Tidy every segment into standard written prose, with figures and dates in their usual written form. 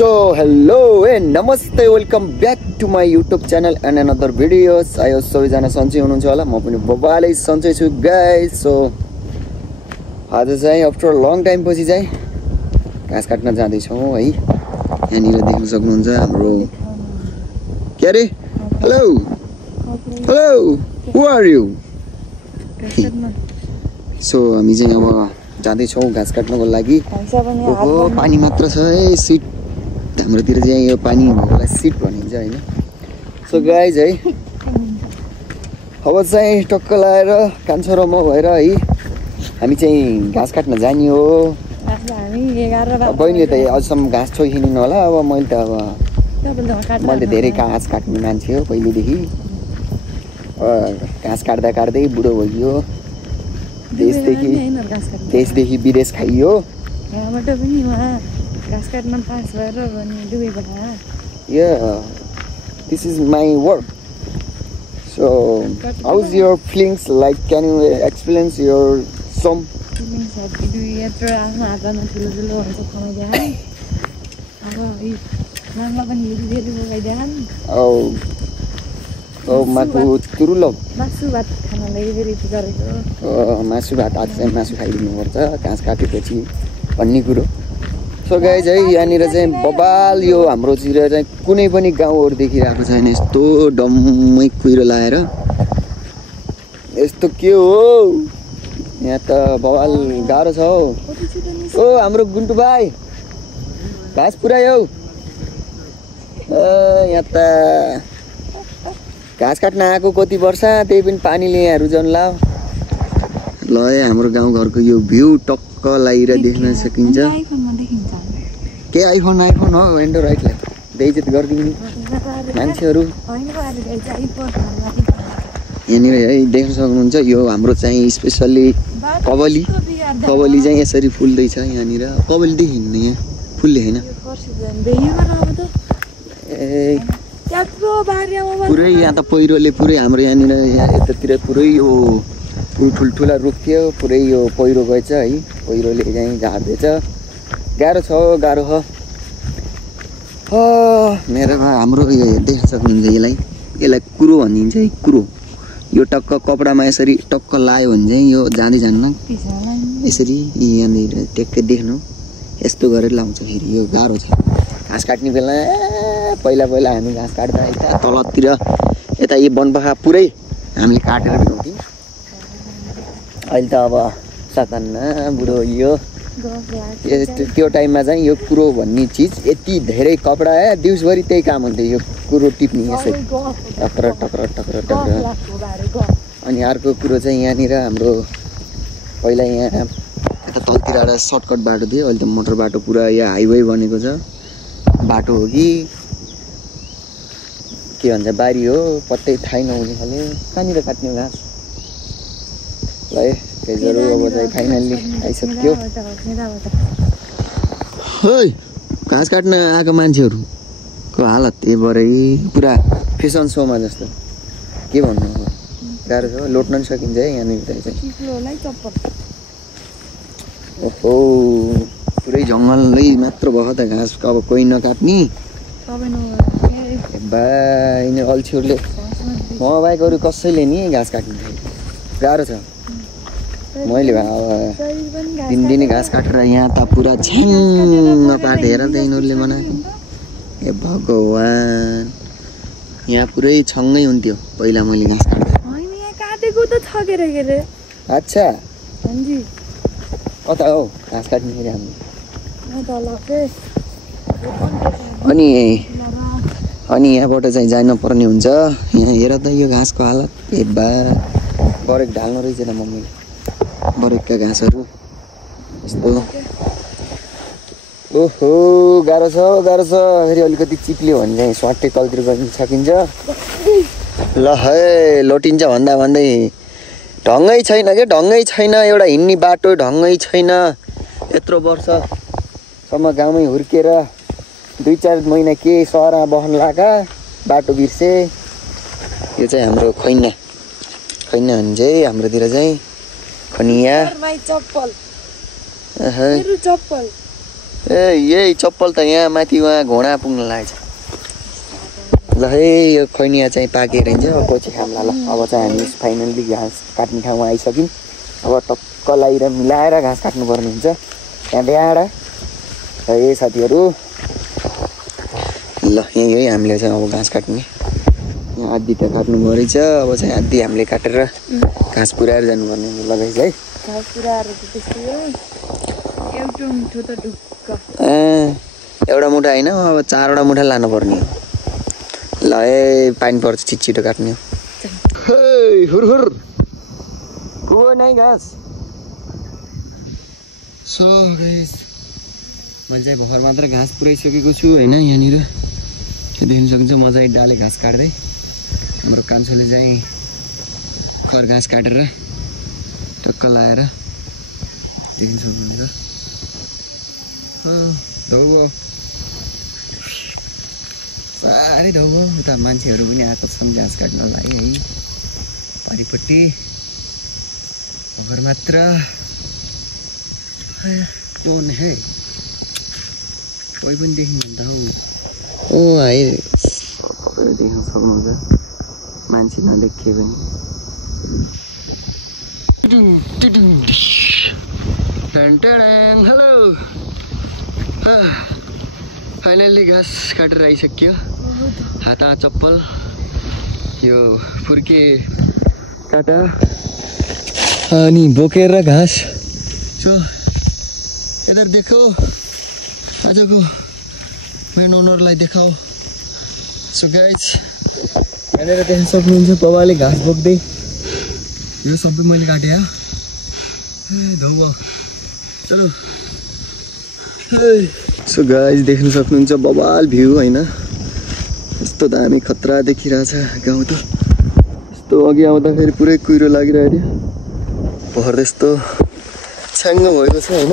So hello and namaste, welcome back to my YouTube channel and another videos. I hope सबैजना सन्चै हुनुहुन्छ होला, म पनि बबालै सन्चै छु guys. So आज चाहिँ आफ्टर लङ टाइम पछि चाहिँ घाँस काट्न जाँदै छौं है। यहाँनिर देख्न सक्नुहुन्छ हाम्रो के अरे hello hello who are you. So हामी चाहिँ अब जाँदै छौं घाँस काट्नको लागि। ओहो पानी मात्र छ है, सिट हाम्रोतिर चाहिँ यो पानी भएकोलाई सिट भनिन्छ हैन। सो गाइज है अब चाहिँ टक्क लाएर कान्छो र म भएर है हामी चाहिँ घाँस काट्न जाने हो। बहिनीले त अझसम्म घाँस छोइखिनिन् होला। अब मैले धेरै घाँस काट्ने मान्छे हो पहिलेदेखि। घाँस काट्दा काट्दै बुढो भइयो, देशदेखि विदेश खाइयो। Yeah, this is my work. So, how's your feelings like? Can you explain your some? Oh, maku turulo. Masu भात आज चाहिँ मासु खाइदिनु पर्छ घाँस काटेपछि भन्ने कुरो। सो गाइज है यहाँनिर चाहिँ बबाल यो हाम्रोतिर चाहिँ कुनै पनि गाउँहरु देखिरहेको छैन यस्तो डम्मै कुहिरो लाएर। यस्तो के हो यहाँ त बबाल गाह्रो छ हौ। ओ हाम्रो गुन्टु भाइ घाँस पुर्यायौ। यहाँ त घाँस काट्न आएको कति वर्ष त्यही पनि पानीले यहाँ रुजाउन लाओ। ल हाम्रो गाउँघरको यो भ्यू टक्क लागिर देख्न सकिन्छ। के आइफोन हो एन्ड्रोइडलाई बेइज्जत गरिदिनु मान्छेहरू। यहाँनिर है देख्न सक्नुहुन्छ यो हाम्रो चाहिँ स्पेसल्ली कबली चाहिँ यसरी फुल्दैछ यहाँनिर। कबली देखिन्न यहाँ फुल्ले हैन। ए पुरै यहाँ त पहिरोले पुरै हाम्रो यहाँनिर यतातिर पुरै यो ठुल्ठुला रुख थियो, पुरै यो पहिरो गएछ है। पहिरोले चाहिँ झार्दैछ। गाह्रो छ गाह्रो हो। मेरोमा हाम्रो यो देख्न सक्नुहुन्छ यसलाई कुरो भनिन्छ है। कुरो यो टक्क कपडामा यसरी टक्क लायो भने चाहिँ यो जाँदै जान्न यसरी यहाँनिर टेक्कै देख्नु यस्तो गरेर लाउँछ। फेरि यो गाह्रो छ घाँस काट्ने बेला। पहिला हामी घाँस काट्दा यता तलतिर यता यो वनपाखा पुरै हामीले काटेर भिगाउँथ्यौँ। अहिले त अब सतान्न बुढो यो त्यो टाइममा चाहिँ यो कुरो भन्ने चिज यति धेरै कपडा दिउँसभरि त्यही काम हुन्थ्यो यो कुरो टिप्ने यसरी टक्र टक्र टक्र टक्र। अनि अर्को कुरो चाहिँ यहाँनिर हाम्रो पहिला यहाँ यता तलतिर एउटा सर्टकट बाटो थियो, अहिले त मोटर बाटो पुरा यहाँ हाइवे बनेको छ। बाटो हो कि के भन्छ बारी हो पत्तै थाहै नहुने खाले। कहाँनिर काट्ने घाँस ल गाइजहरु अब चाहिँ फाइनल्ली आइसक्यो। घाँस काट्न आएको मान्छेहरूको हालत एभरै पुरा फेसन सोमा जस्तो। के भन्नु अब गाह्रो छ, लोट्न नि सकिन्छ है यहाँनिर चाहिँ। ओहो पुरै जङ्गलै मात्र भयो त घाँस। अब कोही नकाट्ने यिनीहरू अल्छीहरूले म बाहेक अरू कसैले नि घाँस काट्ने गाह्रो छ। मैले दिनदिनै घाँस काटेर यहाँ त पुरा छ्याङ्ग पार्दै त यिनीहरूले बनाएको। ए भगवान् यहाँ पुरै छङ्गै हुन्थ्यो पहिला मैले घाँस काटेको त छ के रे। अच्छा कता हो घाँस काट्ने फेरि हाम्रो। अनि यहाँबाट चाहिँ जानुपर्ने हुन्छ। यहाँ हेर त यो घाँसको हालत। ए बा बरेक ढाल्नु रहेछ त मम्मीले बरेकका घाँसहरू यस्तो। ओहो गाह्रो छ फेरि अलिकति चिप्लियो भने चाहिँ स्वाटै तलतिर गर्न सकिन्छ। ल है लोटिन्छ भन्दै ढङ्गै छैन के ढङ्गै छैन। एउटा हिँड्ने बाटो ढङ्गै छैन। यत्रो वर्षसम्म गाउँमै हुर्केर 2-4 महिना के सहरमा बस्न लागा बाटो बिर्से। यो चाहिँ हाम्रो खैना भन्छ है हाम्रोतिर चाहिँ खनिया। ए यही चप्पल त यहाँ माथि उहाँ घोडा पुग्न लागेछ ल है यो खैनिया चाहिँ पाकेर हिँड्छ अब पछि खामला ल अब चाहिँ हामी फाइनल्ली घाँस काट्ने ठाउँमा आइसक्यौँ अब टक्क लगाएर मिलाएर घाँस काट्नुपर्ने हुन्छ त्यहाँ डाँडा है साथीहरू ल यही है हामीले चाहिँ अब घाँस काट्ने यहाँ आधी त काट्नु रहेछ अब चाहिँ आधी हामीले काटेर घाँस पुऱ्याएर जानुपर्ने लगाइछ है घाँस पुऱ्याएर एउटा मुठो त ढुक्क एउटा मुठा होइन अब 4वटा मुठा लानुपर्ने हो ल ए पानी पर्छ छिटो काट्ने हो हुर हुर कुगो नै घाँस सो गाइस मैले चाहिँ भर्खर मात्र घाँस पुऱ्याइसकेको छु होइन यहाँनिर त्यो देख्न सक्छ मजाले डाले घाँस काट्दै हाम्रो कान्छोले चाहिँ खर घाँस काटेर टक्क लगाएर देख्न सक्नुहुन्छ धौगो साह्रै धौगो उता मान्छेहरू पनि आएको छन् घाँस काट्नलाई है पारिपट्टि भर्खर मात्र टोन है कोही पनि देख्नुहुन्छ हौ ओ है देख्न सक्नुहुन्छ मान्छे नदेखिए पनि हेलो फाइनल्ली घाँस काटेर आइसक्यो हात चप्पल यो फुर्के काटा अनि बोकेर घाँस सो यता देखो आजको मेन ओनरलाई देखाऊ सो गाइज यहाँनिर देख्न सक्नुहुन्छ बाबाले घाँस बोक्दै यो सबै मैले काटेँ धौवा चलो सो गाइज देख्न सक्नुहुन्छ बबाल भ्यू होइन यस्तो दामी खतरा देखिरहेछ गाउँ त यस्तो अघि आउँदाखेरि पुरै कुहिरो लागिरहेको थियो भर यस्तो छ्याङ्ग भएको छ होइन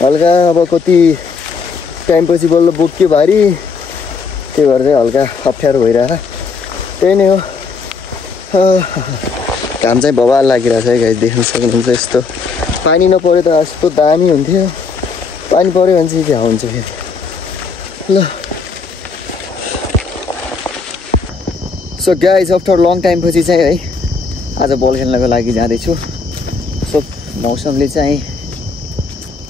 हल्का अब कति टाइमपछि बल्ल बोक्यो भारी त्यही भएर चाहिँ हल्का अप्ठ्यारो भइरहेको त्यही नै हो घाम चाहिँ बबाल लागिरहेछ है गाइस देख्न सक्नुहुन्छ यस्तो पानी नपऱ्यो त यस्तो दामी हुन्थ्यो पानी पऱ्यो भने चाहिँ भ्याउ हुन्छ फेरि ल so guys after long time पछि चाहिँ है आज बल खेल्नको लागि जाँदैछु सो मौसमले चाहिँ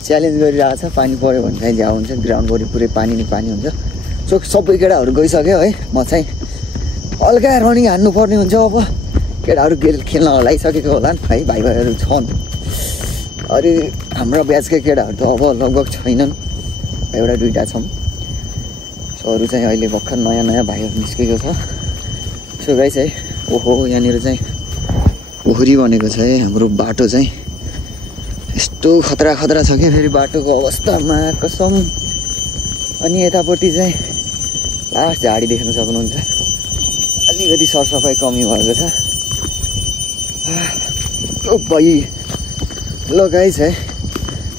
च्यालेन्ज गरिरहेको छ पानी पऱ्यो भने चाहिँ भ्याउ हुन्छ ग्राउन्डभरि पुरै पानी नै पानी हुन्छ सो सबै केटाहरू गइसक्यो है म चाहिँ हल्का रनिङ हान्नु पर्ने हुन्छ अब केटाहरू खेल्न लगाइसकेको होला नि है भाइहरू छन् अरे हाम्रो ब्याचकै केटाहरू त अब लगभग छैनन् एउटा दुईवटा छौँ सो अरू चाहिँ अहिले भर्खर नयाँ नयाँ भाइहरू निस्केको छ सो गाइस है ओहो यहाँनिर चाहिँ पोखरी बनेको छ है हाम्रो बाटो चाहिँ यस्तो खतरा खतरा छ क्या फेरि बाटोको अवस्थामा कसम अनि यतापट्टि चाहिँ लास्ट झाडी देख्न सक्नुहुन्छ अलिकति सरसफाइ कमी भएको छ ओ भाइ ल गाइस है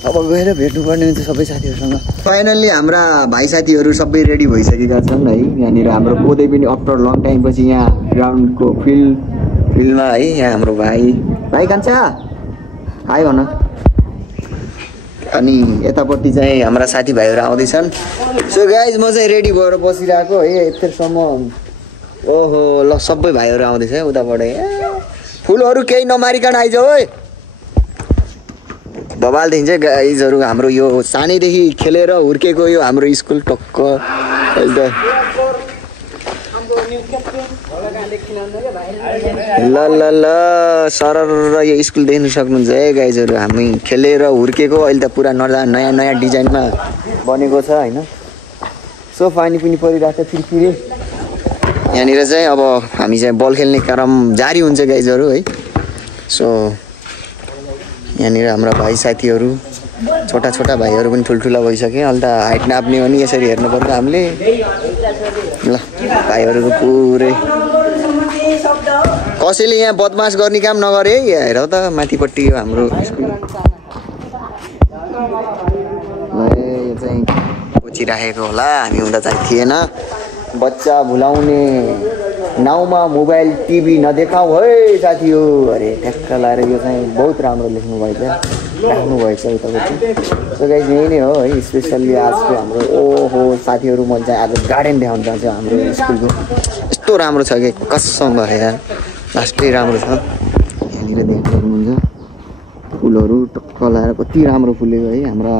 अब गएर भेट्नुपर्ने हुन्छ सबै साथीहरूसँग फाइनल्ली हाम्रा भाइ साथीहरू सबै रेडी भइसकेका छन् है यहाँनिर हाम्रो कोदै पनि आफ्टर लङ टाइम पछि यहाँ ग्राउन्डको फिल्डमा है यहाँ हाम्रो भाइ कान्छा हाई भन अनि यतापट्टि चाहिँ हाम्रा साथीभाइहरू आउँदैछन् सो गाइज म चाहिँ रेडी भएर बसिरहेको है यत्रोसम्म ओहो ल सबै भाइहरू आउँदैछ है उताबाट फुलहरू केही नमारिकन आइजाऊ है बबाल देखिन्छ गाइजहरू हाम्रो यो सानैदेखि खेलेर हुर्केको यो हाम्रो स्कुल टक्क ल ल ल सर र यो स्कुल देख्न सक्नुहुन्छ है गाइजहरू हामी खेलेर हुर्केको अहिले त पुरा नयाँ नयाँ डिजाइनमा बनेको छ होइन सो पानी पनि परिरहेको छ फेरि यहाँनिर चाहिँ अब हामी चाहिँ बल खेल्ने क्रम जारी हुन्छ गाइजहरू है सो यहाँनिर हाम्रा भाइ साथीहरू छोटा छोटा भाइहरू पनि ठुल्ठुला भइसके अहिले त हाइट नाप्ने हो नि यसरी हेर्नु पर्छ हामीले ल भाइहरूको पुरै कसैले यहाँ बदमास गर्ने काम नगरे है हेर त माथिपट्टि यो हाम्रो स्कुल यो चाहिँ कोचिराखेको होला हामी हुँदा चाहिँ थिएन बच्चा भुलाउने नाउँमा मोबाइल टिभी नदेखाऊ है साथी हो अरे ठ्याक्क लाएर यो चाहिँ बहुत राम्रो लेख्नु भयो क्या राख्नुभएछ उतापट्टि। सो गाइस यही नै हो है स्पेसल्ली आजको हाम्रो ओहो साथीहरू म चाहिँ आज गार्डन देखाउन चाहन्छु हाम्रो स्कुलको। यस्तो राम्रो छ कि कसम भयो यार लास्टै राम्रो छ। यहाँनिर देख्न सक्नुहुन्छ फुलहरू टक्क लगाएर कति राम्रो फुलेको है। हाम्रा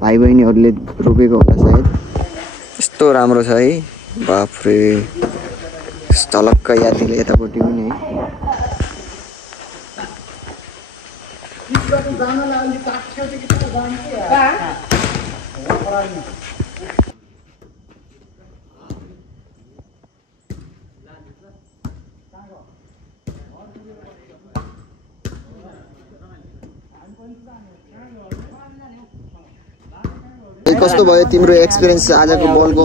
भाइ बहिनीहरूले रोपेको होला सायद। यस्तो राम्रो छ है बाफरे झलक्क यादीले यतापट्टि पनि है। कस्तो भयो तिम्रो एक्सपिरियन्स आजको बलको?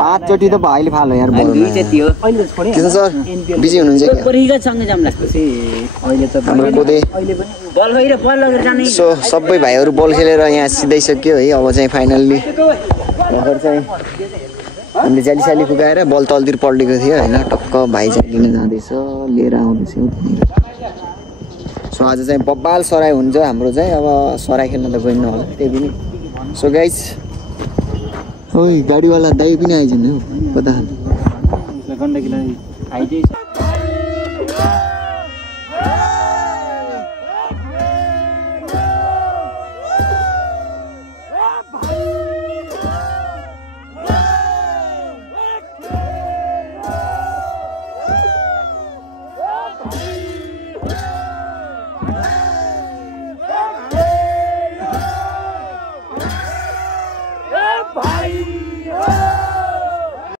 5 चोटि त भयो अहिले फाल्यो यार बल। किन सर बिजी हुनुहुन्छ क्या? सो सबै भाइहरू बल खेलेर यहाँ सिधाइसक्यो है। अब चाहिँ फाइनल्ली भर्खर चाहिँ हामीले जाली पुगाएर बल तलतिर पल्टेको थियो होइन। टक्क भाइ चाहिँ लिन जाँदैछ लिएर आउँदैछ। सो आज चाहिँ बब्बाल सराई हुन्छ हाम्रो चाहिँ। अब सराई खेल्न त गइन्न होला त्यही पनि। सो गाइस ओइ गाडीवाला दाइ पनि आइजन् हौ कता